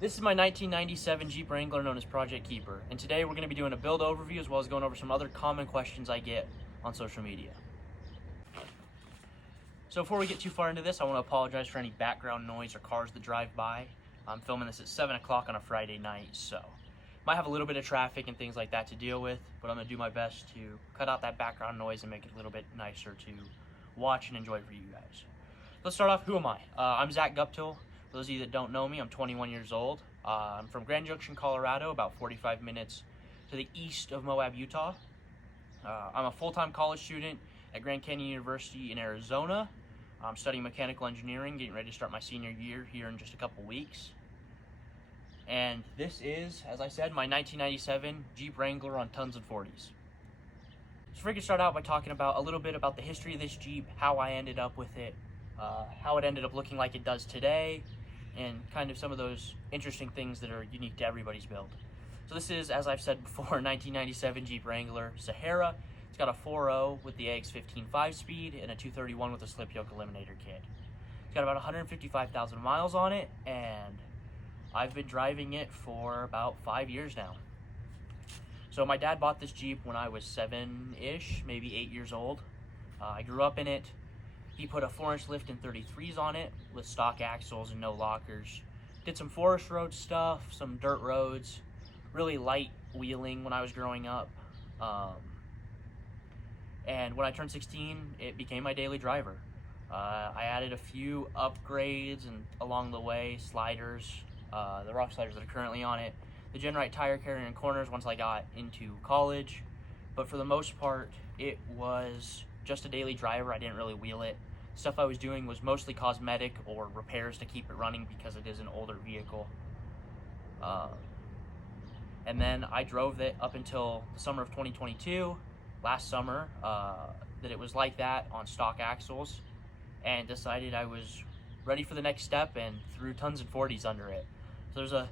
This is my 1997 Jeep Wrangler known as Project Keeper, and today we're going to be doing a build overview as well as going over some other common questions I get on social media. So before we get too far into this, I want to apologize for any background noise or cars that drive by. I'm filming this at 7 o'clock on a Friday night, so might have a little bit of traffic and things like that to deal with, but I'm going to do my best to cut out that background noise and make it a little bit nicer to watch and enjoy for you guys. Let's start off, who am I? I'm Zach Guptill. For those of you that don't know me, I'm 21 years old. I'm from Grand Junction, Colorado, about 45 minutes to the east of Moab, Utah. I'm a full-time college student at Grand Canyon University in Arizona. I'm studying mechanical engineering, getting ready to start my senior year here in just a couple weeks. And this is, as I said, my 1997 Jeep Wrangler on tons and 40s. So we can start out by talking about a little bit about the history of this Jeep, how I ended up with it, how it ended up looking like it does today, and kind of some of those interesting things that are unique to everybody's build. So this is, as I've said before, 1997 Jeep Wrangler Sahara. It's got a 4.0 with the AX15 5-speed and a 231 with a slip yoke eliminator kit. It's got about 155,000 miles on it, and I've been driving it for about 5 years now. So my dad bought this Jeep when I was 7-ish, maybe 8 years old. I grew up in it. He put a 4-inch lift and 33s on it with stock axles and no lockers. Did some forest road stuff, some dirt roads, really light wheeling when I was growing up. And when I turned 16, it became my daily driver. I added a few upgrades and along the way, sliders, the rock sliders that are currently on it, the Genrite tire carrier and corners once I got into college. But for the most part, it was just a daily driver. I didn't really wheel it. Stuff I was doing was mostly cosmetic or repairs to keep it running because it is an older vehicle. And then I drove it up until the summer of 2022, last summer, that it was like that on stock axles, and decided I was ready for the next step and threw tons and 40s under it. So there's a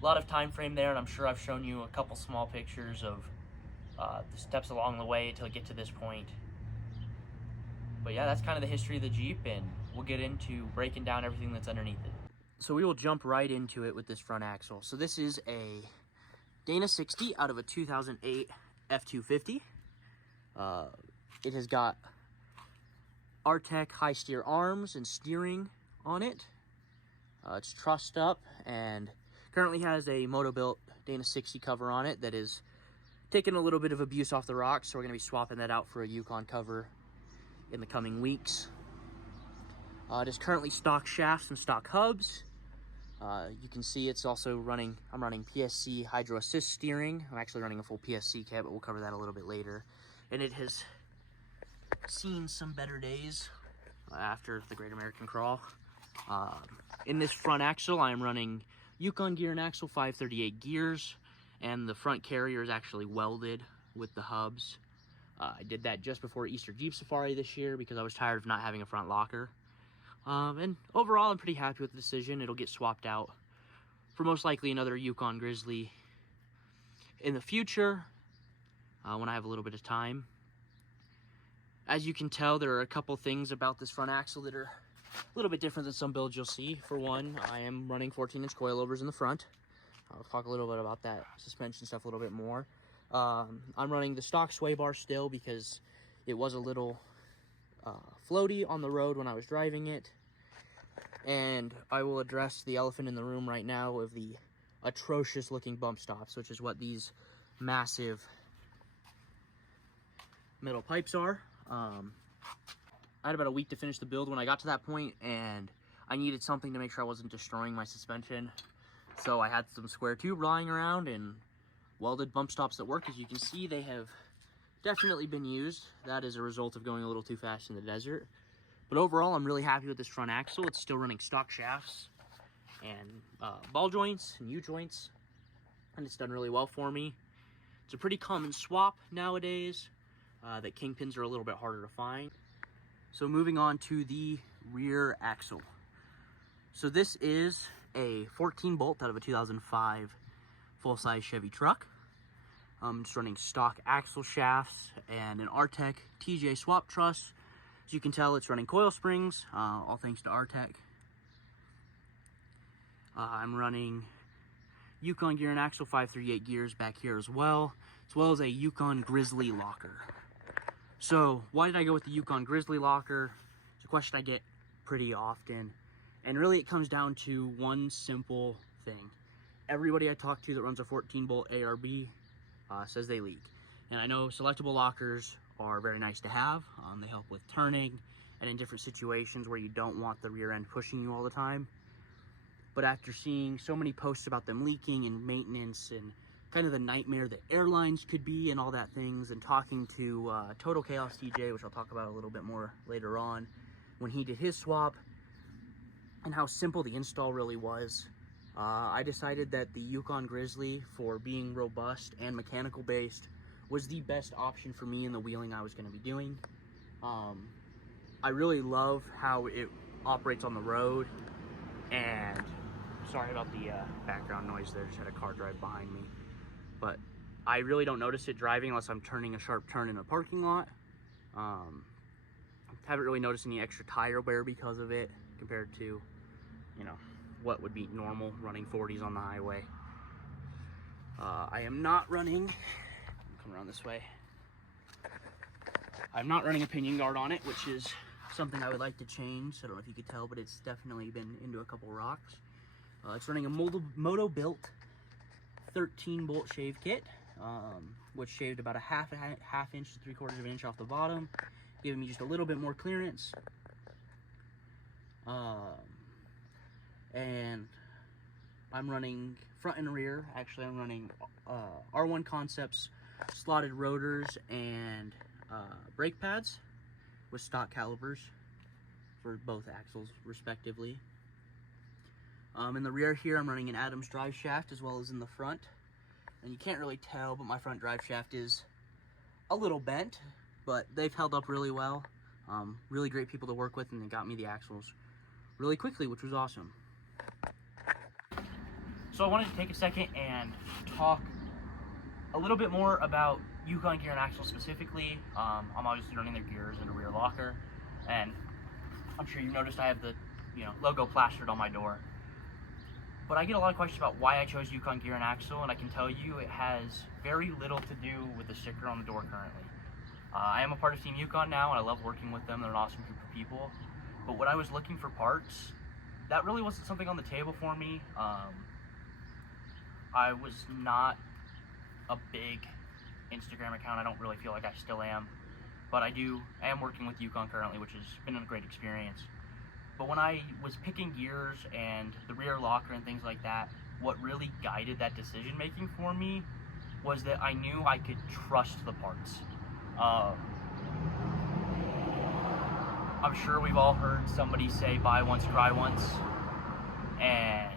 lot of time frame there, and I'm sure I've shown you a couple small pictures of the steps along the way to get to this point. But yeah, that's kind of the history of the Jeep, and we'll get into breaking down everything that's underneath it. So we will jump right into it with this front axle. So this is a Dana 60 out of a 2008 F250. It has got Artec high steer arms and steering on it. It's trussed up and currently has a Moto-Built Dana 60 cover on it that is taking a little bit of abuse off the rocks, so we're going to be swapping that out for a Yukon cover in the coming weeks. It is currently stock shafts and stock hubs. You can see it's also running, I'm running PSC Hydro Assist steering. I'm actually running a full PSC kit, but we'll cover that a little bit later. And it has seen some better days after the Great American Crawl. In this front axle, I am running Yukon gear and axle 538 gears, and the front carrier is actually welded with the hubs. I did that just before Easter Jeep Safari this year because I was tired of not having a front locker. And overall, I'm pretty happy with the decision. It'll get swapped out for most likely another Yukon Grizzly in the future when I have a little bit of time. As you can tell, there are a couple things about this front axle that are a little bit different than some builds you'll see. For one, I am running 14-inch coilovers in the front. I'll talk a little bit about that suspension stuff a little bit more. I'm running the stock sway bar still because it was a little floaty on the road when I was driving it. And I will address the elephant in the room right now of the atrocious looking bump stops, which is what these massive metal pipes are. I had about a week to finish the build when I got to that point, and I needed something to make sure I wasn't destroying my suspension. So I had some square tube lying around and welded bump stops that work. As you can see, they have definitely been used. That is a result of going a little too fast in the desert. But overall, I'm really happy with this front axle. It's still running stock shafts and ball joints and U-joints, and it's done really well for me. It's a pretty common swap nowadays, that kingpins are a little bit harder to find. So moving on to the rear axle. So this is a 14 bolt out of a 2005 full-size Chevy truck. I'm just running stock axle shafts and an Artec TJ swap truss. As you can tell, it's running coil springs, all thanks to Artec. I'm running Yukon gear and axle 538 gears back here as well as a Yukon Grizzly locker. So why did I go with the Yukon Grizzly locker? It's a question I get pretty often, and really it comes down to one simple thing. Everybody I talk to that runs a 14-bolt ARB says they leak. And I know selectable lockers are very nice to have. They help with turning and in different situations where you don't want the rear end pushing you all the time. But after seeing so many posts about them leaking and maintenance and kind of the nightmare that airlines could be and all that things, and talking to Total Chaos DJ, which I'll talk about a little bit more later on, when he did his swap, and how simple the install really was, I decided that the Yukon Grizzly, for being robust and mechanical based, was the best option for me in the wheeling I was going to be doing. I really love how it operates on the road, and sorry about the background noise there, just had a car drive behind me. But I really don't notice it driving unless I'm turning a sharp turn in a parking lot. Haven't really noticed any extra tire wear because of it compared to, you know, what would be normal running 40s on the highway. I am not running, come around this way. I'm not running a pinion guard on it, which is something I would like to change. I don't know if you could tell, but it's definitely been into a couple rocks. It's running a moto-built 13-bolt shave kit, which shaved about a half inch to 3/4 of an inch off the bottom, giving me just a little bit more clearance. And I'm running front and rear. Actually, I'm running R1 Concepts slotted rotors and brake pads with stock calipers for both axles, respectively. In the rear here, I'm running an Adams drive shaft as well as in the front. And you can't really tell, but my front drive shaft is a little bent, but they've held up really well. Really great people to work with, and they got me the axles really quickly, which was awesome. So I wanted to take a second and talk a little bit more about Yukon gear and axle specifically. I'm obviously running their gears in a rear locker, and I'm sure you noticed I have the logo plastered on my door. But I get a lot of questions about why I chose Yukon gear and axle, and I can tell you it has very little to do with the sticker on the door currently. I am a part of Team Yukon now, and I love working with them. They're an awesome group of people. But when I was looking for parts, that really wasn't something on the table for me. I was not a big Instagram account. I don't really feel like I still am. But I am working with Yukon currently, which has been a great experience. But when I was picking gears and the rear locker and things like that, what really guided that decision making for me was that I knew I could trust the parts. I'm sure we've all heard somebody say buy once, cry once. And,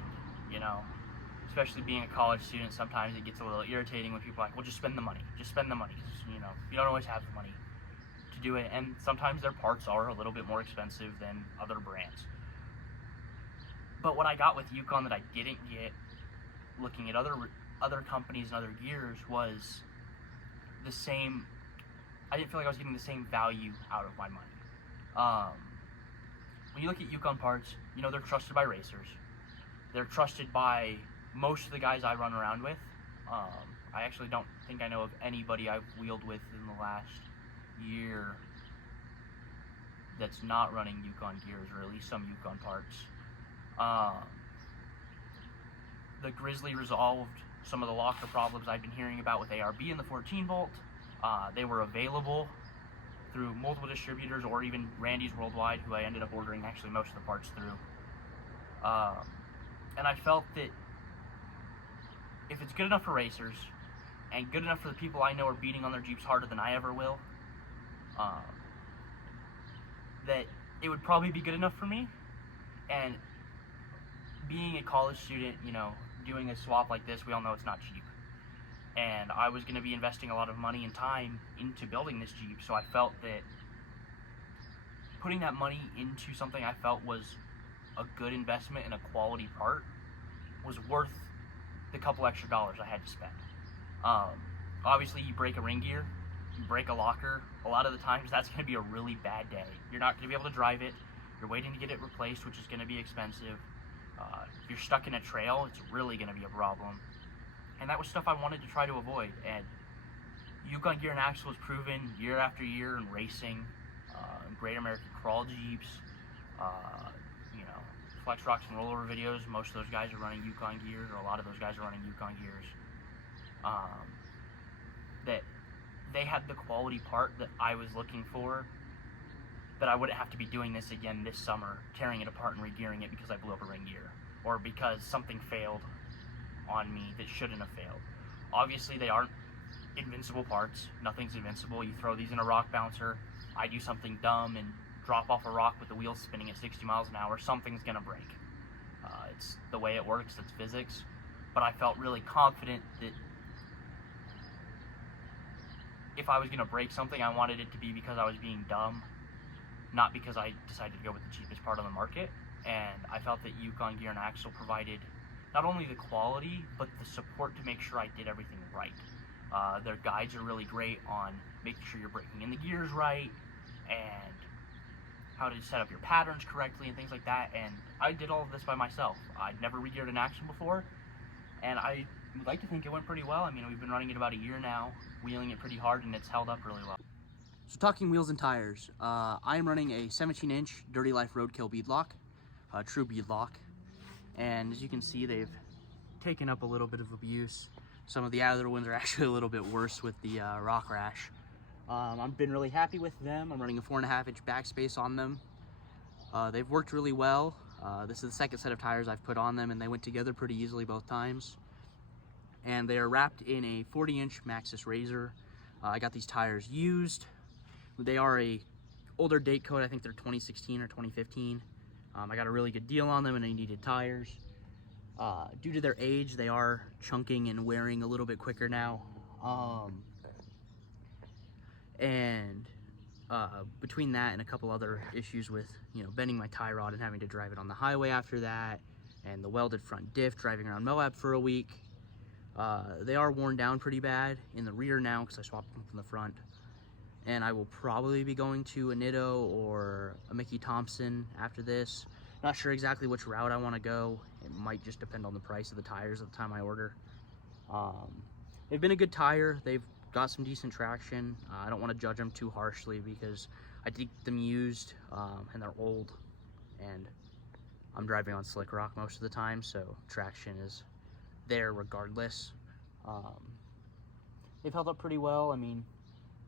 especially being a college student, sometimes it gets a little irritating when people are like, well, just spend the money. Just spend the money. You don't always have the money to do it. And sometimes their parts are a little bit more expensive than other brands. But what I got with Yukon that I didn't get looking at other companies and other gears was the same. I didn't feel like I was getting the same value out of my money. When you look at Yukon parts, they're trusted by racers. They're trusted by most of the guys I run around with. I actually don't think I know of anybody I've wheeled with in the last year that's not running Yukon gears, or at least some Yukon parts. The Grizzly resolved some of the locker problems I've been hearing about with ARB and the 14-bolt. They were available through multiple distributors, or even Randy's Worldwide, who I ended up ordering actually most of the parts through. And I felt that if it's good enough for racers, and good enough for the people I know are beating on their Jeeps harder than I ever will, that it would probably be good enough for me. And being a college student, doing a swap like this, we all know it's not cheap. And I was going to be investing a lot of money and time into building this Jeep, so I felt that putting that money into something I felt was a good investment and a quality part was worth the couple extra dollars I had to spend. Obviously, you break a ring gear, you break a locker, a lot of the times that's going to be a really bad day. You're not going to be able to drive it, you're waiting to get it replaced, which is going to be expensive. If you're stuck in a trail, it's really going to be a problem. And that was stuff I wanted to try to avoid. And Yukon gear and axle is proven year after year in racing, Great American Crawl Jeeps, you know, Flex Rocks and rollover videos. Most of those guys are running Yukon gears, or a lot of those guys are running Yukon gears. That they had the quality part that I was looking for, that I wouldn't have to be doing this again this summer, tearing it apart and re-gearing it because I blew up a ring gear, or because something failed on me that shouldn't have failed. Obviously, they aren't invincible parts. Nothing's invincible. You throw these in a rock bouncer, I do something dumb and drop off a rock with the wheels spinning at 60 miles an hour, something's gonna break. It's the way it works, it's physics. But I felt really confident that if I was gonna break something, I wanted it to be because I was being dumb, not because I decided to go with the cheapest part on the market. And I felt that Yukon gear and axle provided not only the quality, but the support to make sure I did everything right. Their guides are really great on making sure you're breaking in the gears right, and how to set up your patterns correctly and things like that. And I did all of this by myself. I'd never re-geared an axle before, and I would like to think it went pretty well. I mean, we've been running it about a year now, wheeling it pretty hard, and it's held up really well. So talking wheels and tires, I am running a 17-inch Dirty Life Roadkill beadlock, true beadlock. And as you can see, they've taken up a little bit of abuse. Some of the other ones are actually a little bit worse with the rock rash. I've been really happy with them. I'm running a 4.5-inch backspace on them. They've worked really well. This is the second set of tires I've put on them, and they went together pretty easily both times. And they are wrapped in a 40-inch Maxxis Razor. I got these tires used. They are a older date code. I think they're 2016 or 2015. I got a really good deal on them, and I needed tires. Due to their age, they are chunking and wearing a little bit quicker now. Between that and a couple other issues with, you know, bending my tie rod and having to drive it on the highway after that, and the welded front diff driving around Moab for a week, they are worn down pretty bad in the rear now because I swapped them from the front. And I will probably be going to a Nitto or a Mickey Thompson after this. Not sure exactly which route I want to go. It might just depend on the price of the tires at the time I order. They've been a good tire. They've got some decent traction. I don't want to judge them too harshly because I take them used, and they're old, and I'm driving on slick rock most of the time, so traction is there regardless. They've held up pretty well. I mean,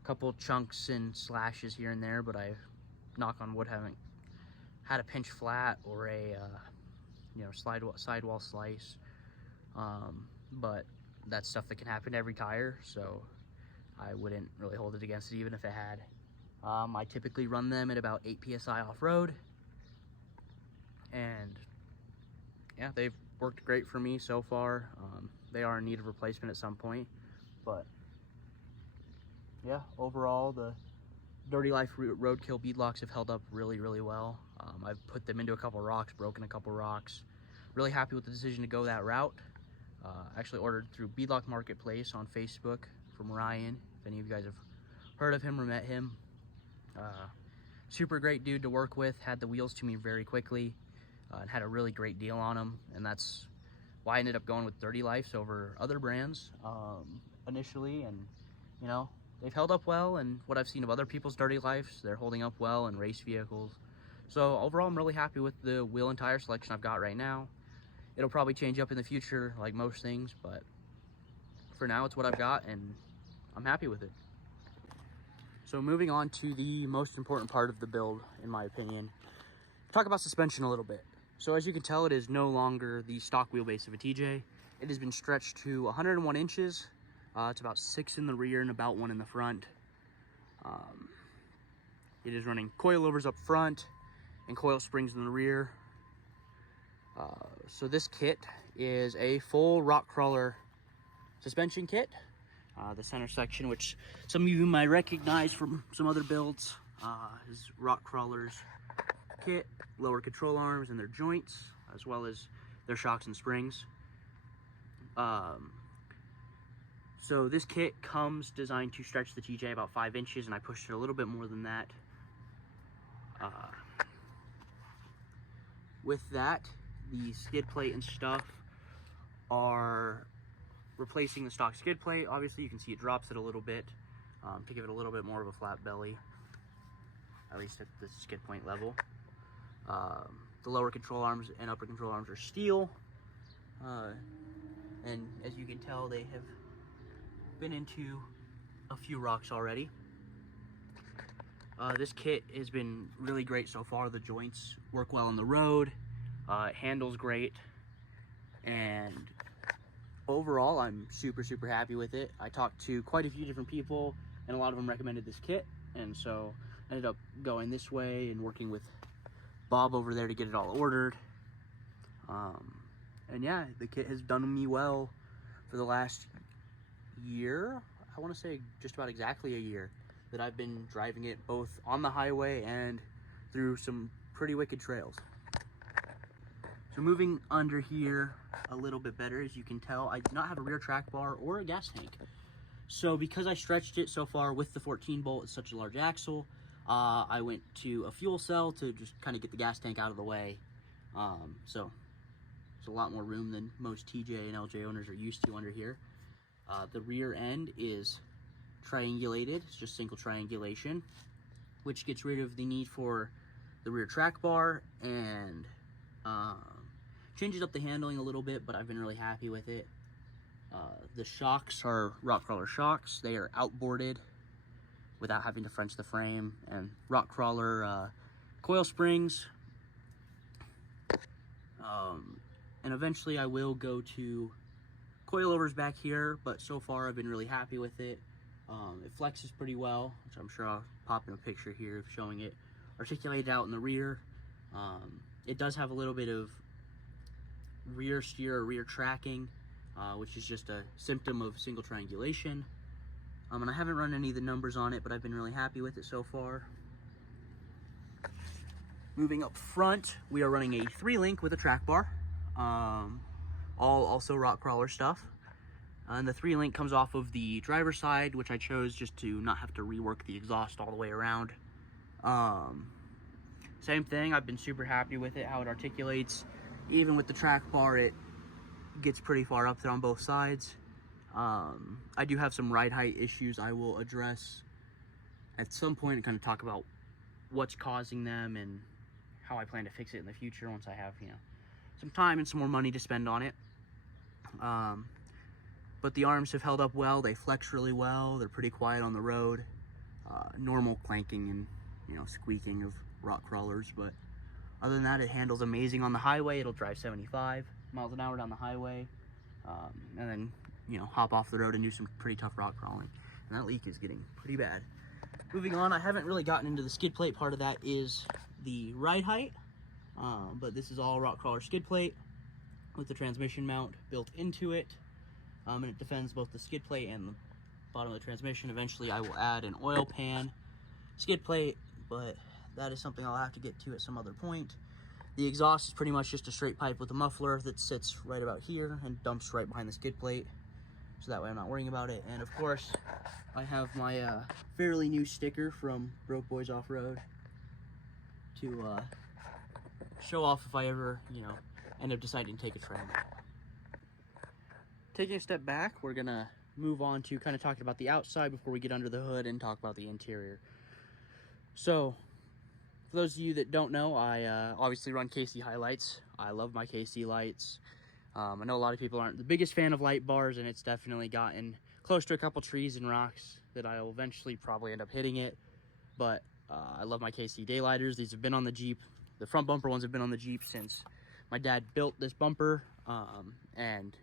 a couple chunks and slashes here and there, but I, knock on wood, haven't had a pinch flat or a you know, sidewall slice, but that's stuff that can happen to every tire, so I wouldn't really hold it against it even if it had. I typically run them at about 8 psi off-road, and yeah, they've worked great for me so far. They are in need of replacement at some point, but yeah, overall the Dirty Life Roadkill beadlocks have held up really, really well. I've put them into a couple rocks, broken a couple rocks. Really happy with the decision to go that route. Actually ordered through Beadlock Marketplace on Facebook from Ryan, if any of you guys have heard of him or met him. Super great dude to work with, had the wheels to me very quickly, and had a really great deal on them, and that's why I ended up going with Dirty Lifes over other brands initially. And you know, they've held up well, and what I've seen of other people's Dirty Lifes, they're holding up well in race vehicles. So overall, I'm really happy with the wheel and tire selection I've got right now. It'll probably change up in the future, like most things, but for now, it's what I've got, and I'm happy with it. So moving on to the most important part of the build, in my opinion, talk about suspension a little bit. So as you can tell, it is no longer the stock wheelbase of a TJ. It has been stretched to 101 inches. It's about 6 in the rear and about 1 in the front. It is running coilovers up front and coil springs in the rear. So this kit is a full rock crawler suspension kit. The center section, which some of you might recognize from some other builds, is rock crawler's kit, lower control arms and their joints, as well as their shocks and springs. So this kit comes designed to stretch the TJ about 5 inches, and I pushed it a little bit more than that. With that, the skid plate and stuff are replacing the stock skid plate. Obviously, you can see it drops it a little bit to give it a little bit more of a flat belly, at least at the skid plate level. The lower control arms and upper control arms are steel, and as you can tell, they have been into a few rocks already. This kit has been really great so far. The joints work well on the road, it handles great, and overall I'm super happy with it. I talked to quite a few different people and a lot of them recommended this kit, and so I ended up going this way and working with Bob over there to get it all ordered. And yeah, the kit has done me well for the last year. I want to say just about exactly a year that I've been driving it both on the highway and through some pretty wicked trails. So moving under here a little bit better, as you can tell, I do not have a rear track bar or a gas tank. So because I stretched it so far with the 14 bolt, it's such a large axle, I went to a fuel cell to just kind of get the gas tank out of the way. So there's a lot more room than most TJ and LJ owners are used to under here. The rear end is triangulated, it's just single triangulation, which gets rid of the need for the rear track bar and changes up the handling a little bit, but I've been really happy with it. The shocks are Rockcrawler shocks. They are outboarded without having to French the frame, and Rockcrawler coil springs. And eventually I will go to coilovers back here, but so far I've been really happy with it. It flexes pretty well, which I'm sure I'll pop in a picture here of showing it articulated out in the rear. It does have a little bit of rear steer or rear tracking, which is just a symptom of single triangulation. And I haven't run any of the numbers on it, but I've been really happy with it so far. Moving up front, we are running a 3-link with a track bar, all also Rockcrawler stuff. And the 3-link comes off of the driver's side, which I chose just to not have to rework the exhaust all the way around. Same thing, I've been super happy with it, how it articulates. Even with the track bar, it gets pretty far up there on both sides. I do have some ride height issues I will address at some point and kind of talk about what's causing them and how I plan to fix it in the future once I have, you know, some time and some more money to spend on it. But the arms have held up well. They flex really well. They're pretty quiet on the road. Normal clanking and, you know, squeaking of Rockcrawlers, but other than that, it handles amazing on the highway. It'll drive 75 miles an hour down the highway, and then, you know, hop off the road and do some pretty tough rock crawling. And that leak is getting pretty bad. Moving on, I haven't really gotten into the skid plate. Part of that is the ride height, but this is all Rockcrawler skid plate with the transmission mount built into it, and it defends both the skid plate and the bottom of the transmission. Eventually, I will add an oil pan skid plate, but that is something I'll have to get to at some other point. The exhaust is pretty much just a straight pipe with a muffler that sits right about here and dumps right behind the skid plate, so that way I'm not worrying about it. And of course, I have my fairly new sticker from Broke Boys Off-Road to show off if I ever, you know, end up deciding to take a trail. Taking a step back, we're gonna move on to kind of talking about the outside before we get under the hood and talk about the interior. So, for those of you that don't know, I obviously run KC highlights. I love my KC lights. I know a lot of people aren't the biggest fan of light bars, and it's definitely gotten close to a couple trees and rocks that I'll eventually probably end up hitting it. But I love my KC daylighters. These have been on the Jeep. The front bumper ones have been on the Jeep since my dad built this bumper. And,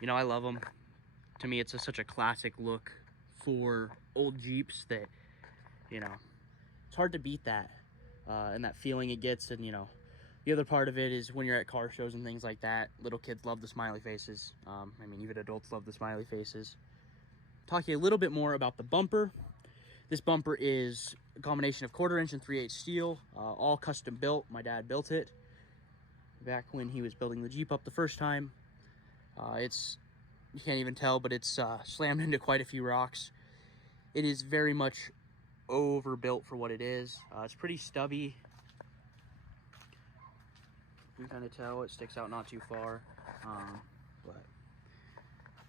you know, I love them. To me, it's such a classic look for old Jeeps that, you know, it's hard to beat that. And that feeling it gets. And, you know, the other part of it is when you're at car shows and things like that, little kids love the smiley faces. I mean, even adults love the smiley faces. Talking a little bit more about the bumper. This bumper is a combination of 1/4" and 3/8 steel, all custom built. My dad built it back when he was building the Jeep up the first time. You can't even tell, but it's slammed into quite a few rocks. It is very much overbuilt for what it is. It's pretty stubby. You can kind of tell it sticks out not too far, but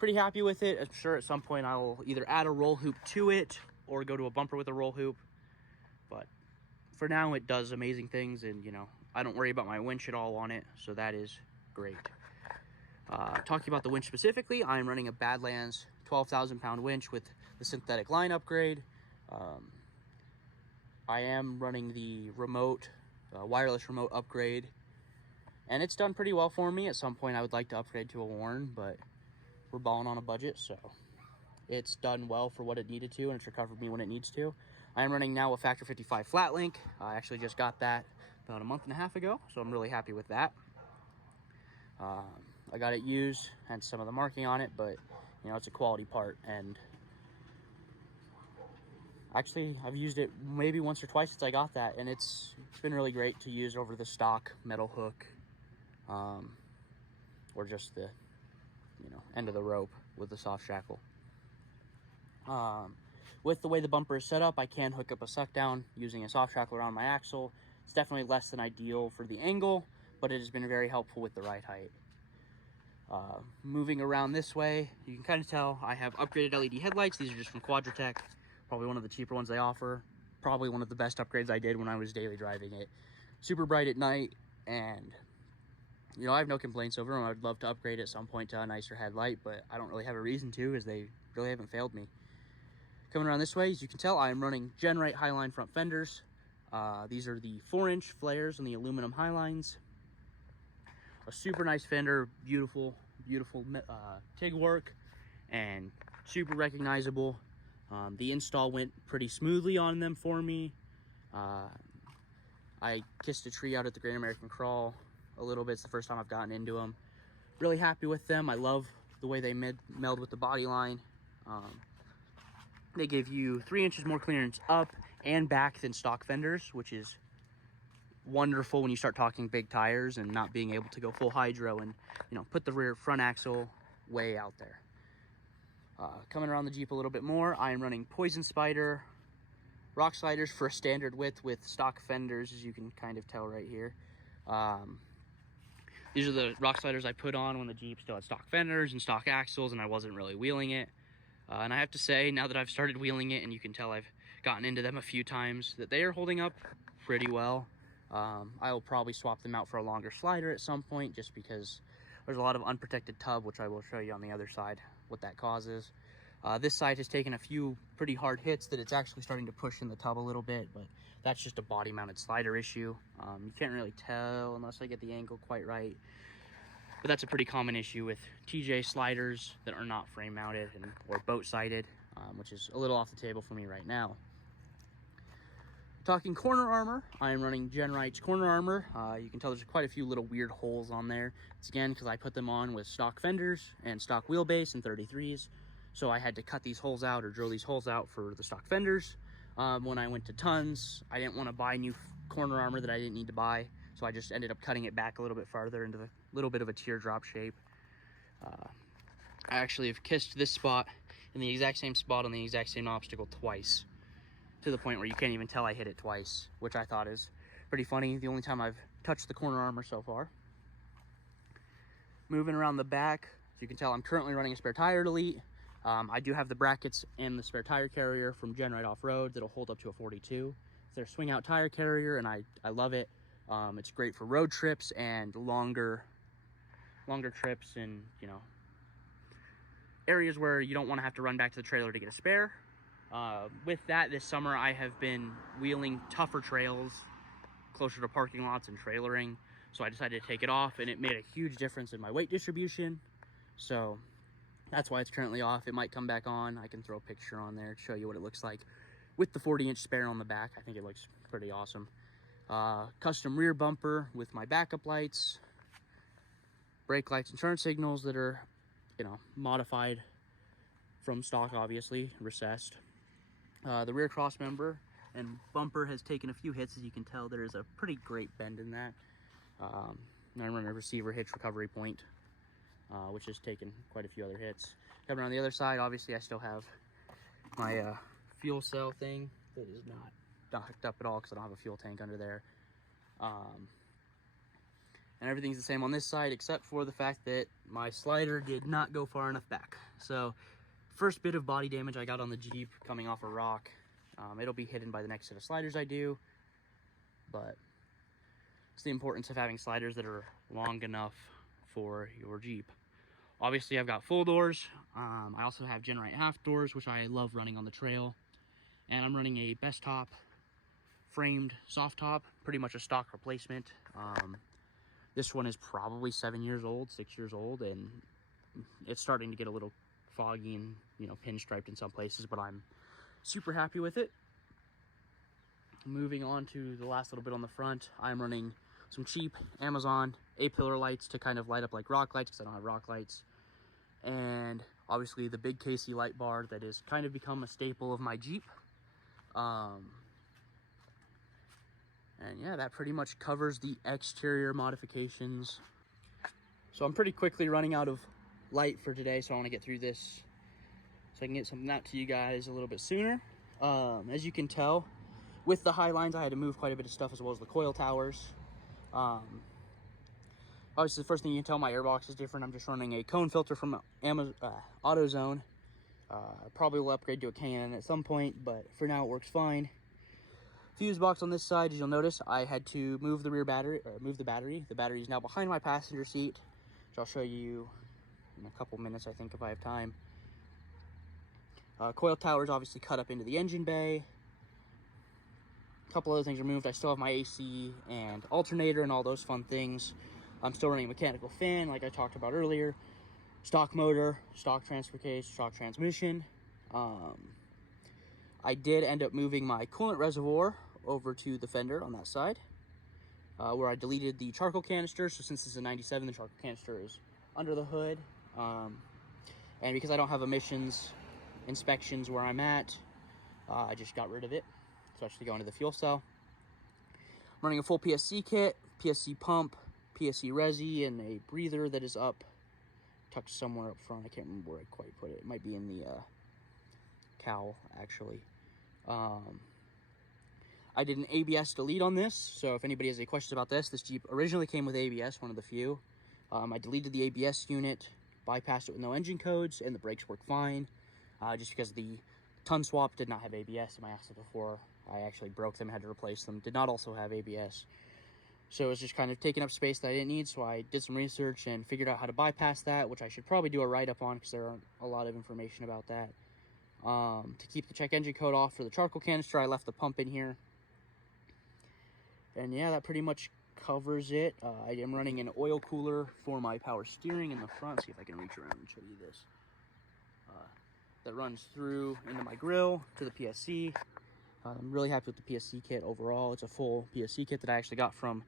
pretty happy with it. I'm sure at some point I'll either add a roll hoop to it or go to a bumper with a roll hoop. But for now, it does amazing things, and, you know, I don't worry about my winch at all on it, so that is great. Talking about the winch specifically, I'm running a Badlands 12,000 pound winch with the synthetic line upgrade. I am running the remote, wireless remote upgrade, and it's done pretty well for me. At some point I would like to upgrade to a Warn, but we're balling on a budget, so it's done well for what it needed to, and it's recovered me when it needs to. I am running now a Factor 55 flat link. I actually just got that about a month and a half ago, so I'm really happy with that. I got it used, and some of the marking on it, but, you know, it's a quality part, and actually I've used it maybe once or twice since I got that, and it's been really great to use over the stock metal hook, or just the, you know, end of the rope with the soft shackle. With the way the bumper is set up, I can hook up a suck down using a soft shackle around my axle. It's definitely less than ideal for the angle, but it has been very helpful with the ride height. Moving around this way, you can kind of tell I have upgraded LED headlights. These are just from Quadratech, probably one of the cheaper ones they offer. Probably one of the best upgrades I did when I was daily driving it. Super bright at night, and, you know, I have no complaints over them. I'd love to upgrade at some point to a nicer headlight, but I don't really have a reason to, as they really haven't failed me. Coming around this way, as you can tell, I am running Genrite Highline front fenders. These are the 4-inch flares on the aluminum Highlines. A super nice fender, beautiful TIG work, and super recognizable. The install went pretty smoothly on them for me. I kissed a tree out at the Great American Crawl a little bit. It's the first time I've gotten into them. Really happy with them. I love the way they meld with the body line. They give you 3 inches more clearance up and back than stock fenders, which is wonderful when you start talking big tires and not being able to go full hydro and, you know, put the front axle way out there. Coming around the Jeep a little bit more, I am running Poison Spider rock sliders for a standard width with stock fenders, as you can kind of tell right here. These are the rock sliders I put on when the Jeep still had stock fenders and stock axles and I wasn't really wheeling it. And I have to say, now that I've started wheeling it, and you can tell I've gotten into them a few times, that they are holding up pretty well. I will probably swap them out for a longer slider at some point, just because there's a lot of unprotected tub, which I will show you on the other side what that causes. This side has taken a few pretty hard hits that it's actually starting to push in the tub a little bit, but that's just a body mounted slider issue. You can't really tell unless I get the angle quite right. But that's a pretty common issue with TJ sliders that are not frame mounted or boat sided, which is a little off the table for me right now. Talking corner armor, I am running Genrite's corner armor. You can tell there's quite a few little weird holes on there. It's again because I put them on with stock fenders and stock wheelbase and 33s. So I had to cut these holes out or drill these holes out for the stock fenders. When I went to Tons, I didn't want to buy new corner armor that I didn't need to buy. So I just ended up cutting it back a little bit farther into the little bit of a teardrop shape. I actually have kissed this spot in the exact same spot on the exact same obstacle twice, to the point where you can't even tell I hit it twice, which I thought is pretty funny. The only time I've touched the corner armor so far. Moving around the back, as you can tell, I'm currently running a spare tire delete. I do have the brackets and the spare tire carrier from Genrite Off-Road that'll hold up to a 42. It's their swing out tire carrier, and I love it. It's great for road trips and longer trips, and, you know, areas where you don't want to have to run back to the trailer to get a spare. With that, this summer I have been wheeling tougher trails closer to parking lots and trailering, so I decided to take it off, and it made a huge difference in my weight distribution. So that's why it's currently off. It might come back on. I can throw a picture on there to show you what it looks like with the 40-inch spare on the back. I think it looks pretty awesome. Custom rear bumper with my backup lights, brake lights and turn signals that are, you know, modified from stock, obviously, recessed. The rear cross member and bumper has taken a few hits. As you can tell, there is a pretty great bend in that. I run a receiver hitch recovery point, which has taken quite a few other hits. Coming around the other side, obviously I still have my fuel cell thing that is not hooked up at all because I don't have a fuel tank under there. And and everything's the same on this side, except for the fact that my slider did not go far enough back. So first bit of body damage I got on the Jeep coming off a rock. It'll be hidden by the next set of sliders I do, but it's the importance of having sliders that are long enough for your Jeep. Obviously, I've got full doors. I also have Generite half doors, which I love running on the trail. And I'm running a best top framed soft top, pretty much a stock replacement. This one is probably 6 years old, and it's starting to get a little foggy and, you know, pinstriped in some places, but I'm super happy with it. Moving on to the last little bit on the front, I'm running some cheap Amazon A-pillar lights to kind of light up like rock lights, because I don't have rock lights. And obviously the big KC light bar that has kind of become a staple of my Jeep. And yeah, that pretty much covers the exterior modifications. So I'm pretty quickly running out of light for today, so I want to get through this so I can get something out to you guys a little bit sooner. As you can tell, with the high lines, I had to move quite a bit of stuff, as well as the coil towers. Obviously, the first thing you can tell, my airbox is different. I'm just running a cone filter from AutoZone. Probably will upgrade to a Can at some point, but for now it works fine. Fuse box on this side, as you'll notice, I had to move the rear battery, or move the battery. The battery is now behind my passenger seat, which I'll show you in a couple minutes, I think, if I have time. Coil towers obviously cut up into the engine bay. A couple other things removed. I still have my AC and alternator and all those fun things. I'm still running a mechanical fan, like I talked about earlier. Stock motor, stock transfer case, stock transmission. I did end up moving my coolant reservoir over to the fender on that side, where I deleted the charcoal canister. So since this is a 97, the charcoal canister is under the hood. And because I don't have emissions inspections where I'm at, I just got rid of it. So I should go into the fuel cell. I'm running a full PSC kit, PSC pump, PSC resi, and a breather that is up, tucked somewhere up front. I can't remember where I quite put it. It might be in the cowl, actually. I did an ABS delete on this, so if anybody has any questions about this Jeep originally came with ABS, one of the few. I deleted the ABS unit, bypassed it with no engine codes, and the brakes work fine. Just because the ton swap did not have ABS in my axle before. I actually broke them, had to replace them. Did not also have ABS. So it was just kind of taking up space that I didn't need, so I did some research and figured out how to bypass that, which I should probably do a write-up on because there aren't a lot of information about that. To keep the check engine code off for the charcoal canister, I left the pump in here. And yeah, that pretty much covers it. I am running an oil cooler for my power steering in the front. See if I can reach around and show you this. That runs through into my grill to the PSC. I'm really happy with the PSC kit overall. It's a full PSC kit that I actually got from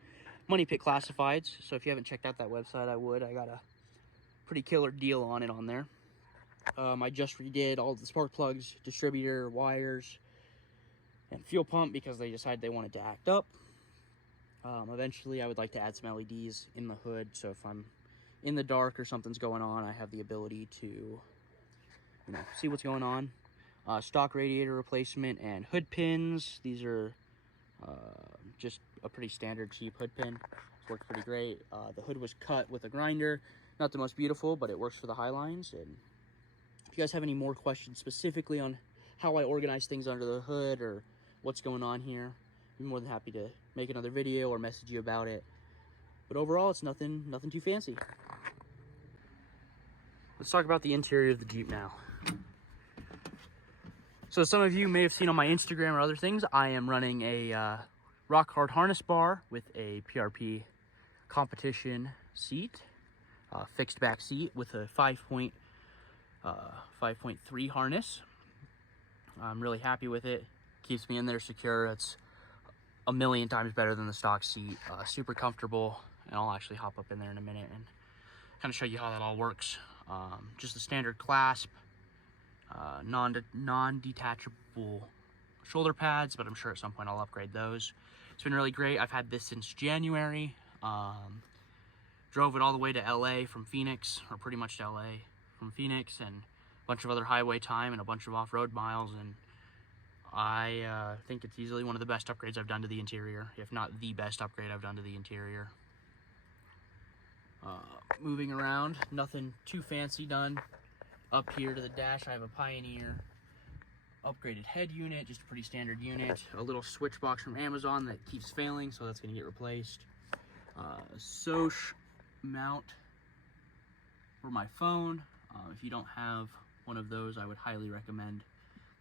Money Pit Classifieds. So if you haven't checked out that website, I would. I got a pretty killer deal on it on there. I just redid all the spark plugs, distributor, wires, and fuel pump because they decided they wanted to act up. Eventually, I would like to add some LEDs in the hood, so if I'm in the dark or something's going on, I have the ability to, you know, see what's going on. Stock radiator replacement and hood pins. These are just a pretty standard cheap hood pin. It's worked pretty great. The hood was cut with a grinder. Not the most beautiful, but it works for the high lines. And if you guys have any more questions specifically on how I organize things under the hood or what's going on here, I'd be more than happy to make another video or message you about it. But overall, it's nothing too fancy. Let's talk about the interior of the Jeep now. So some of you may have seen on my Instagram or other things, I am running a rock hard harness bar with a PRP competition seat, fixed back seat with a 5.3 harness. I'm really happy with it. Keeps me in there secure. It's a million times better than the stock seat. Super comfortable, and I'll actually hop up in there in a minute and kind of show you how that all works. Just a standard clasp, non-detachable shoulder pads, but I'm sure at some point I'll upgrade those. It's been really great. I've had this since January. Drove it all the way to LA from Phoenix, or pretty much to LA from Phoenix, and a bunch of other highway time and a bunch of off-road miles, and I think it's easily one of the best upgrades I've done to the interior, if not the best upgrade I've done to the interior. Moving around, nothing too fancy done. Up here to the dash, I have a Pioneer upgraded head unit, just a pretty standard unit. A little switch box from Amazon that keeps failing, so that's going to get replaced. Soch mount for my phone. If you don't have one of those, I would highly recommend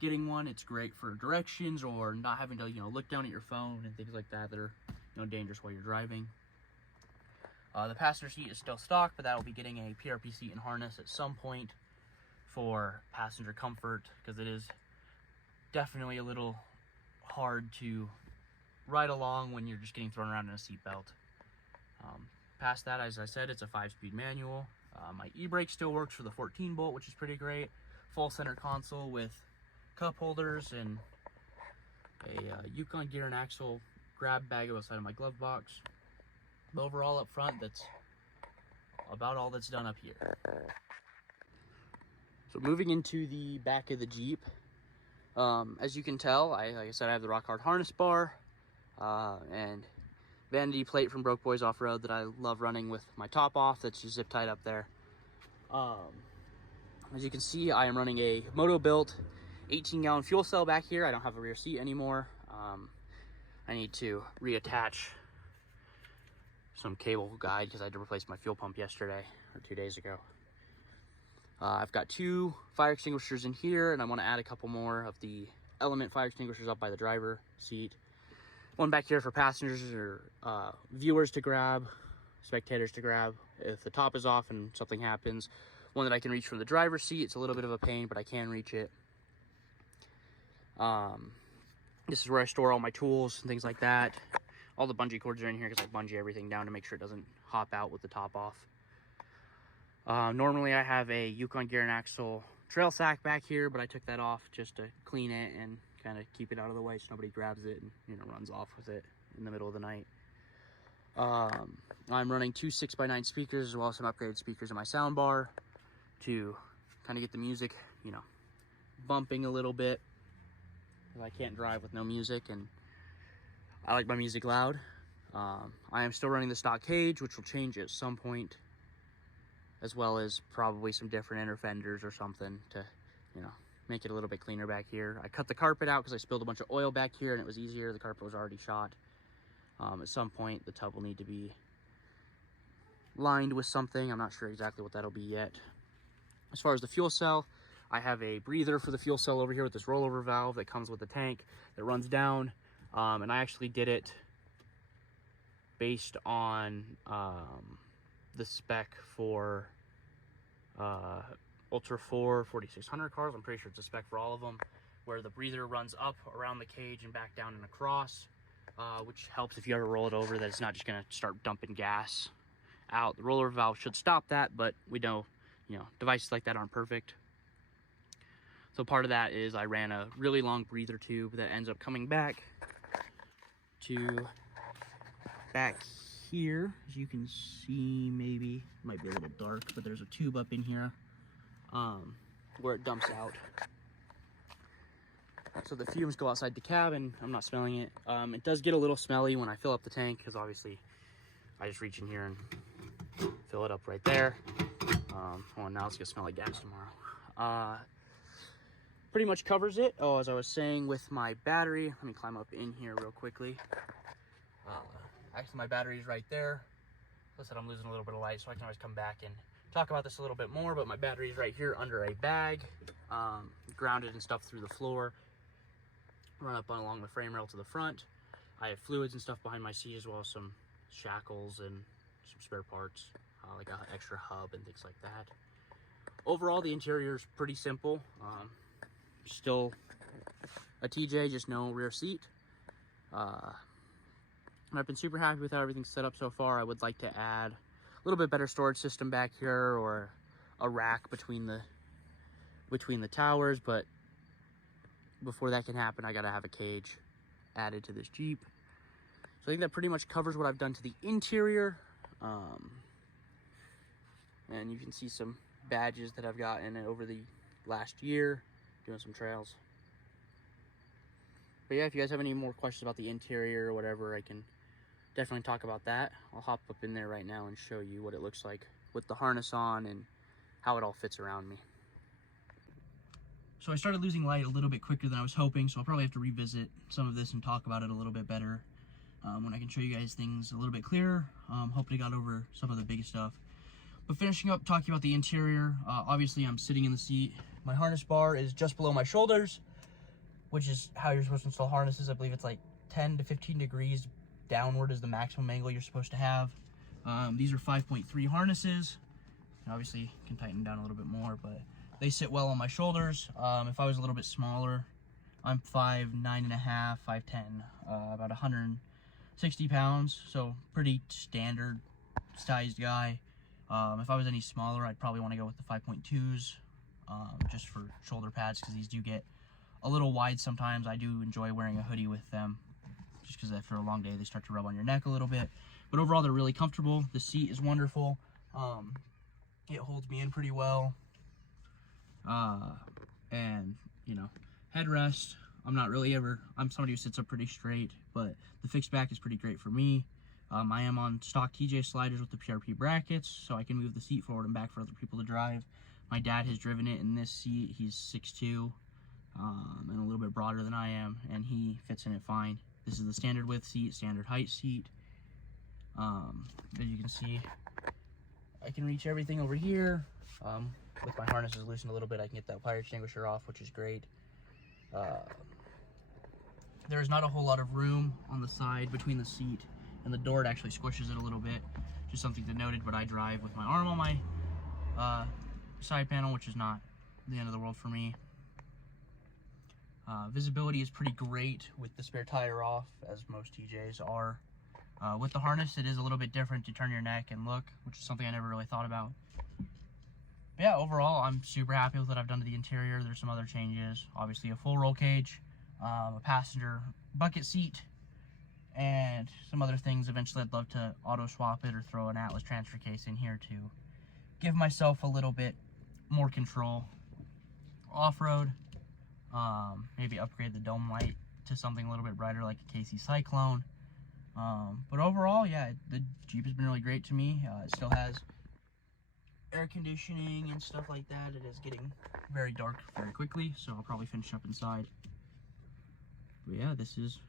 getting one. It's great for directions or not having to, look down at your phone and things like that that are, dangerous while you're driving. The passenger seat is still stock, but that will be getting a PRP seat and harness at some point for passenger comfort, because it is definitely a little hard to ride along when you're just getting thrown around in a seatbelt. Past that, as I said, it's a 5-speed manual. My e-brake still works for the 14-bolt, which is pretty great. Full center console with cup holders and a Yukon gear and axle grab bag outside of my glove box. But overall up front, that's about all that's done up here. So moving into the back of the Jeep, as you can tell, like I said, I have the rock hard harness bar and vanity plate from Broke Boys Off-Road that I love running with my top off. That's just zip tied up there. As you can see, I am running a moto-built 18-gallon fuel cell back here. I don't have a rear seat anymore. I need to reattach some cable guide because I had to replace my fuel pump yesterday or 2 days ago. I've got 2 fire extinguishers in here, and I want to add a couple more of the Element fire extinguishers up by the driver seat. One back here for passengers or viewers to grab, spectators to grab if the top is off and something happens. One that I can reach from the driver's seat. It's a little bit of a pain, but I can reach it. This is where I store all my tools and things like that. All the bungee cords are in here because I bungee everything down to make sure it doesn't hop out with the top off. Normally I have a Yukon gear and axle trail sack back here, but I took that off just to clean it and kind of keep it out of the way so nobody grabs it and runs off with it in the middle of the night. I'm running 2 6x9 speakers as well as some upgraded speakers in my sound bar to kind of get the music, bumping a little bit, because I can't drive with no music and I like my music loud. I am still running the stock cage, which will change at some point, as well as probably some different inner fenders or something to, make it a little bit cleaner back here. I cut the carpet out because I spilled a bunch of oil back here and it was easier. The carpet was already shot. At some point, the tub will need to be lined with something. I'm not sure exactly what that'll be yet. As far as the fuel cell, I have a breather for the fuel cell over here with this rollover valve that comes with the tank that runs down. And I actually did it based on the spec for Ultra 4 4600 cars. I'm pretty sure it's a spec for all of them, where the breather runs up around the cage and back down and across, which helps if you ever roll it over that it's not just going to start dumping gas out. The roller valve should stop that, but we know, devices like that aren't perfect. So part of that is I ran a really long breather tube that ends up coming back to back here. As you can see, maybe it might be a little dark, but there's a tube up in here where it dumps out. So the fumes go outside the cabin. I'm not smelling it. It does get a little smelly when I fill up the tank because obviously I just reach in here and fill it up right there. Well, now it's gonna smell like gas tomorrow. Pretty much covers it. Oh, as I was saying with my battery, let me climb up in here real quickly. Actually, my battery is right there. Like I said, I'm losing a little bit of light, so I can always come back and talk about this a little bit more, but my battery is right here under a bag, grounded and stuff through the floor, run up along the frame rail to the front. I have fluids and stuff behind my seat, as well as some shackles and some spare parts, like an extra hub and things like that. Overall, the interior is pretty simple. Still a TJ, just no rear seat. And I've been super happy with how everything's set up so far. I would like to add a little bit better storage system back here, or a rack between the towers, but before that can happen, I gotta have a cage added to this Jeep. So I think that pretty much covers what I've done to the interior. And you can see some badges that I've gotten over the last year doing some trails. But yeah, if you guys have any more questions about the interior or whatever, I can definitely talk about that. I'll hop up in there right now and show you what it looks like with the harness on and how it all fits around me. So I started losing light a little bit quicker than I was hoping, so I'll probably have to revisit some of this and talk about it a little bit better when I can show you guys things a little bit clearer. Hopefully got over some of the biggest stuff. But finishing up talking about the interior, obviously I'm sitting in the seat. My harness bar is just below my shoulders, which is how you're supposed to install harnesses. I believe it's like 10 to 15 degrees downward is the maximum angle you're supposed to have. These are 5.3 harnesses. Obviously you can tighten them down a little bit more, but they sit well on my shoulders. If I was a little bit smaller, I'm 5'9.5", 5'10", about 160 pounds, so pretty standard sized guy. If I was any smaller, I'd probably want to go with the 5.2s, just for shoulder pads, because these do get a little wide sometimes. I do enjoy wearing a hoodie with them, just because after a long day they start to rub on your neck a little bit. But overall, they're really comfortable. The seat is wonderful. It holds me in pretty well. And, you know, headrest, I'm somebody who sits up pretty straight, but the fixed back is pretty great for me. I am on stock TJ sliders with the PRP brackets, so I can move the seat forward and back for other people to drive. My dad has driven it in this seat. He's 6'2", and a little bit broader than I am, and he fits in it fine. This is the standard width seat, standard height seat. As you can see, I can reach everything over here. With my harnesses loosened a little bit, I can get that fire extinguisher off, which is great. There's not a whole lot of room on the side between the seat and the door. It actually squishes it a little bit. Just something to note, but I drive with my arm on my side panel, which is not the end of the world for me. Visibility is pretty great with the spare tire off, as most TJs are. With the harness, it is a little bit different to turn your neck and look, which is something I never really thought about. But yeah, overall, I'm super happy with what I've done to the interior. There's some other changes. Obviously, a full roll cage, a passenger bucket seat, and some other things. Eventually, I'd love to auto swap it or throw an Atlas transfer case in here to give myself a little bit more control. Off-road, maybe upgrade the dome light to something a little bit brighter like a KC Cyclone. But overall, yeah, the Jeep has been really great to me. It still has air conditioning and stuff like that. It is getting very dark very quickly, so I'll probably finish up inside. But yeah, this is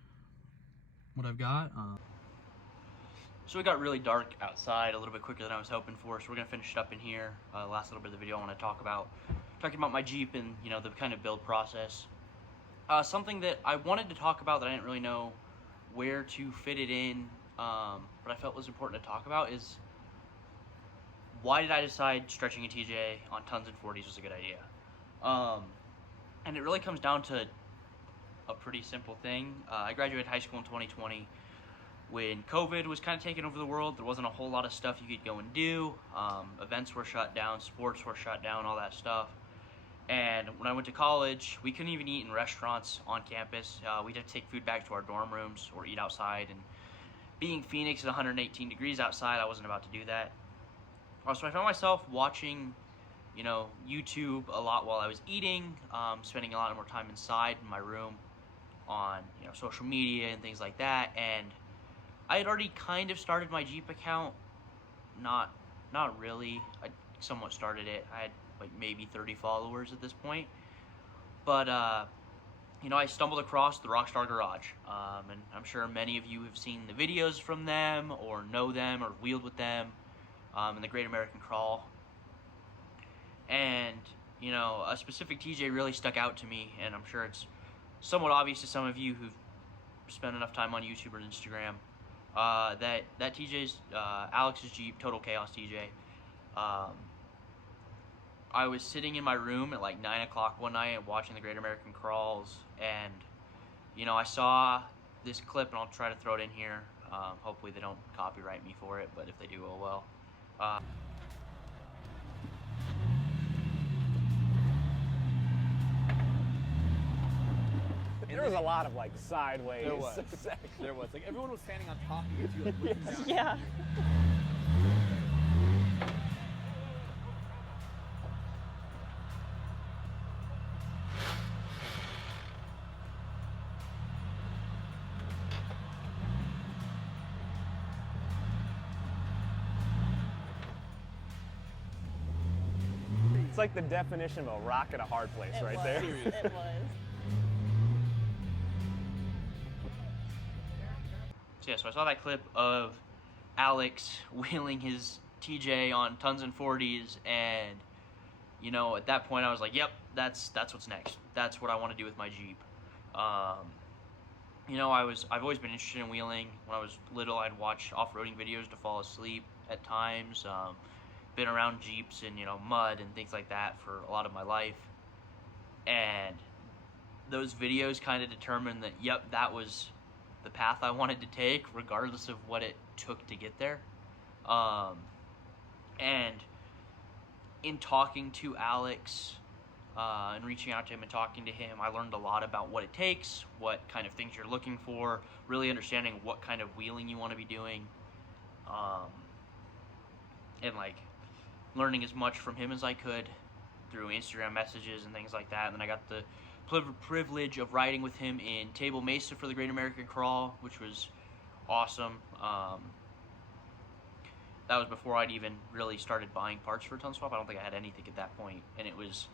what I've got. So it got really dark outside a little bit quicker than I was hoping for, so we're gonna finish it up in here. The last little bit of the video I want to talking about my Jeep and, you know, the kind of build process. Something that I wanted to talk about that I didn't really know where to fit it in, but I felt was important to talk about is, why did I decide stretching a TJ on tons and 40s was a good idea? And it really comes down to a pretty simple thing. I graduated high school in 2020 when COVID was kind of taking over the world. There wasn't a whole lot of stuff you could go and do. Events were shut down, sports were shut down, all that stuff. And when I went to college, we couldn't even eat in restaurants on campus. We'd have to take food back to our dorm rooms or eat outside. And being Phoenix at 118 degrees outside, I wasn't about to do that. So I found myself watching, you know, YouTube a lot while I was eating, spending a lot more time inside in my room on, you know, social media and things like that. And I had already kind of started my Jeep account. Not really. I somewhat started it. I had like maybe 30 followers at this point. But, you know, I stumbled across the Rockstar Garage. And I'm sure many of you have seen the videos from them or know them or wheeled with them. In the Great American Crawl. And, you know, a specific TJ really stuck out to me, and I'm sure it's somewhat obvious to some of you who've spent enough time on YouTube or Instagram, that TJ's, Alex's Jeep, Total Chaos TJ. I was sitting in my room at like 9 o'clock one night watching the Great American Crawls, and, you know, I saw this clip, and I'll try to throw it in here. Hopefully they don't copyright me for it, but if they do, oh well. There was a lot of like sideways. There was. There was. Like everyone was standing on top of you, like looking down. Yeah. like the definition of a rock at a hard place right there. It was. So yeah, so I saw that clip of Alex wheeling his TJ on tons and 40s, and you know, at that point I was like, yep, that's what's next. That's what I want to do with my Jeep. You know, I've always been interested in wheeling. When I was little, I'd watch off-roading videos to fall asleep at times. Been around Jeeps and, you know, mud and things like that for a lot of my life. And those videos kind of determined that, yep, that was the path I wanted to take, regardless of what it took to get there. And in talking to Alex and reaching out to him and talking to him, I learned a lot about what it takes, what kind of things you're looking for, really understanding what kind of wheeling you want to be doing, and like learning as much from him as I could through Instagram messages and things like that. And then I got the privilege of riding with him in Table Mesa for the Great American Crawl, which was awesome. That was before I'd even really started buying parts for Ton Swap. I don't think I had anything at that point, and it was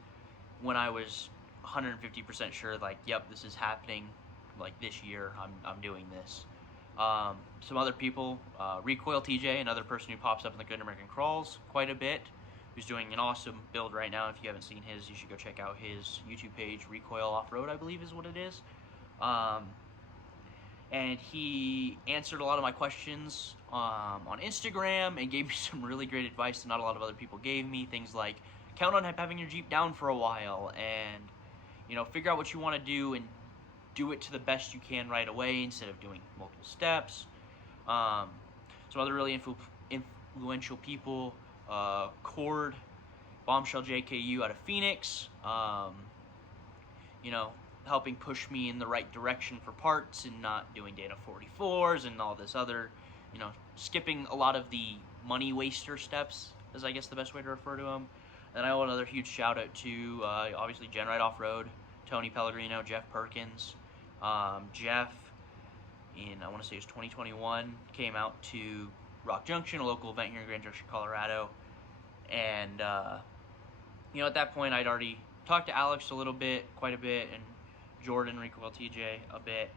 when I was 150% sure, like, yep, this is happening. Like this year, I'm doing this. Some other people, Recoil TJ, another person who pops up in the Great American Crawls quite a bit, who's doing an awesome build right now. If you haven't seen his, you should go check out his YouTube page, Recoil Off-Road, I believe is what it is. And he answered a lot of my questions on Instagram and gave me some really great advice that not a lot of other people gave me. Things like count on having your Jeep down for a while, and you know, figure out what you want to do and do it to the best you can right away instead of doing multiple steps. Some other really influential people, Cord, Bombshell JKU out of Phoenix, you know, helping push me in the right direction for parts and not doing Dana 44s and all this other, you know, skipping a lot of the money waster steps is, I guess, the best way to refer to them. And I owe another huge shout out to, obviously, Gen Ride Off-Road, Tony Pellegrino, Jeff Perkins. Jeff, I want to say it was 2021, came out to Rock Junction, a local event here in Grand Junction, Colorado. And, you know, at that point, I'd already talked to Alex a little bit, quite a bit, and Jordan, Recoil TJ, a bit,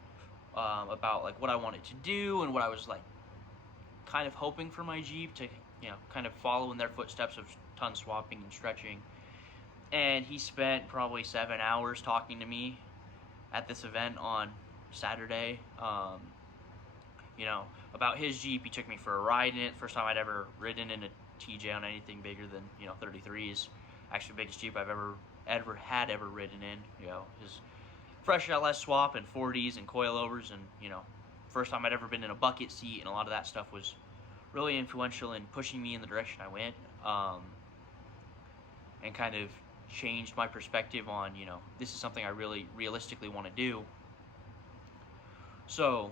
about, like, what I wanted to do and what I was, like, kind of hoping for my Jeep to, you know, kind of follow in their footsteps of ton swapping and stretching. And he spent probably 7 hours talking to me at this event on Saturday, you know, about his Jeep. He took me for a ride in it. First time I'd ever ridden in a TJ on anything bigger than, you know, 33s. Actually, the biggest Jeep I've ever ridden in. You know, his fresh LS swap and 40s and coilovers, and, you know, first time I'd ever been in a bucket seat, and a lot of that stuff was really influential in pushing me in the direction I went, and kind of changed my perspective on, you know, this is something I really realistically want to do. So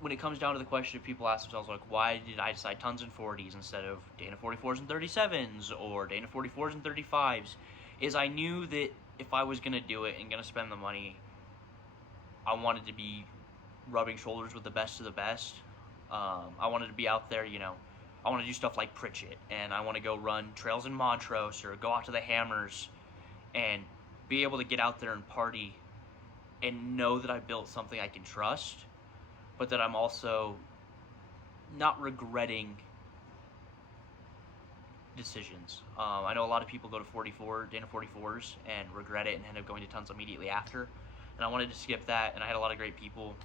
when it comes down to the question, people ask themselves, like, why did I decide tons and 40s instead of Dana 44s and 37s or Dana 44s and 35s, is I knew that if I was going to do it and going to spend the money, I wanted to be rubbing shoulders with the best of the best. I wanted to be out there, you know, I want to do stuff like Pritchett, and I want to go run trails in Montrose or go out to the Hammers and be able to get out there and party and know that I built something I can trust, but that I'm also not regretting decisions. I know a lot of people go to Dana 44s and regret it and end up going to tons immediately after, and I wanted to skip that. And I had a lot of great people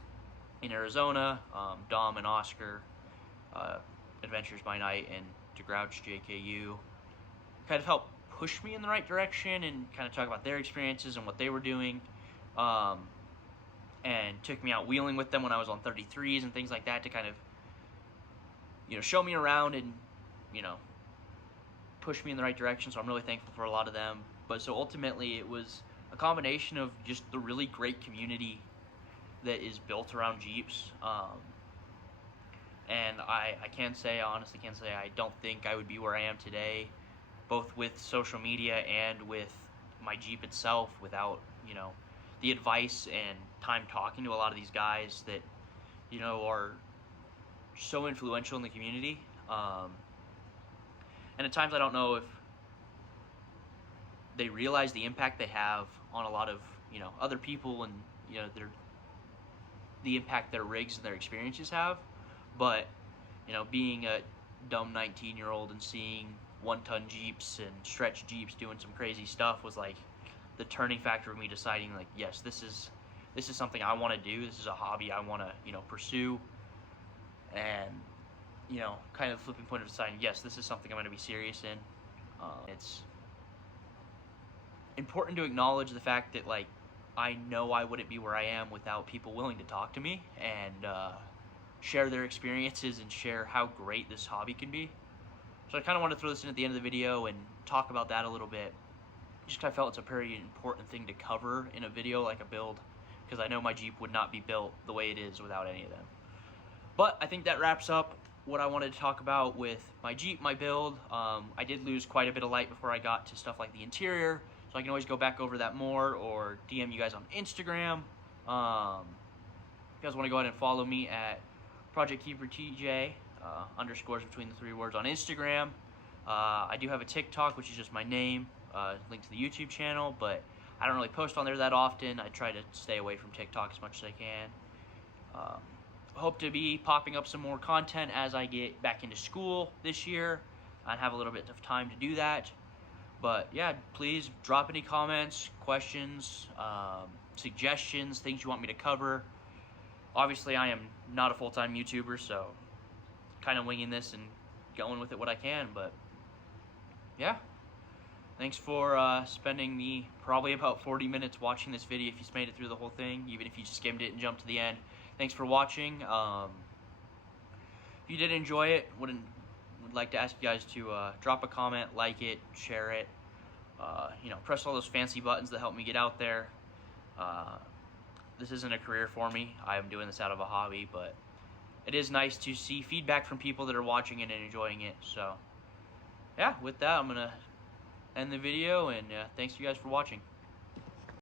in Arizona, Dom and Oscar, Adventures by Night, and DeGrouch JKU, kind of helped push me in the right direction and kind of talk about their experiences and what they were doing, and took me out wheeling with them when I was on 33s and things like that to kind of, you know, show me around and, you know, push me in the right direction. So I'm really thankful for a lot of them. But so ultimately it was a combination of just the really great community that is built around Jeeps, and I honestly can say I don't think I would be where I am today, both with social media and with my Jeep itself, without, you know, the advice and time talking to a lot of these guys that, you know, are so influential in the community. And at times I don't know if they realize the impact they have on a lot of, you know, other people, and, you know, the impact their rigs and their experiences have. But, you know, being a dumb 19-year-old and seeing 1-ton Jeeps and stretch Jeeps doing some crazy stuff was like the turning factor of me deciding, like, yes, this is something I want to do. This is a hobby I want to, you know, pursue. And, you know, kind of the flipping point of deciding, yes, this is something I'm going to be serious in. It's important to acknowledge the fact that, like, I know I wouldn't be where I am without people willing to talk to me and share their experiences and share how great this hobby can be. So I kind of want to throw this in at the end of the video and talk about that a little bit. Just because I felt it's a very important thing to cover in a video like a build, because I know my Jeep would not be built the way it is without any of them. But I think that wraps up what I wanted to talk about with my Jeep, my build. I did lose quite a bit of light before I got to stuff like the interior, so I can always go back over that more or DM you guys on Instagram. If you guys want to go ahead and follow me at Project Keeper TJ, underscores between the 3 words on Instagram. I do have a TikTok, which is just my name, link to the YouTube channel, but I don't really post on there that often. I try to stay away from TikTok as much as I can. Hope to be popping up some more content as I get back into school this year and have a little bit of time to do that. But yeah, please drop any comments, questions, suggestions, things you want me to cover. Obviously, I am not a full-time YouTuber, so kind of winging this and going with it what I can. But yeah, thanks for spending me probably about 40 minutes watching this video if you made it through the whole thing, even if you just skimmed it and jumped to the end. Thanks for watching. If you did enjoy it, would like to ask you guys to drop a comment, like it, share it, you know, press all those fancy buttons that help me get out there. This isn't a career for me. I'm doing this out of a hobby, but it is nice to see feedback from people that are watching it and enjoying it. So yeah, with that, I'm gonna end the video, and thanks you guys for watching.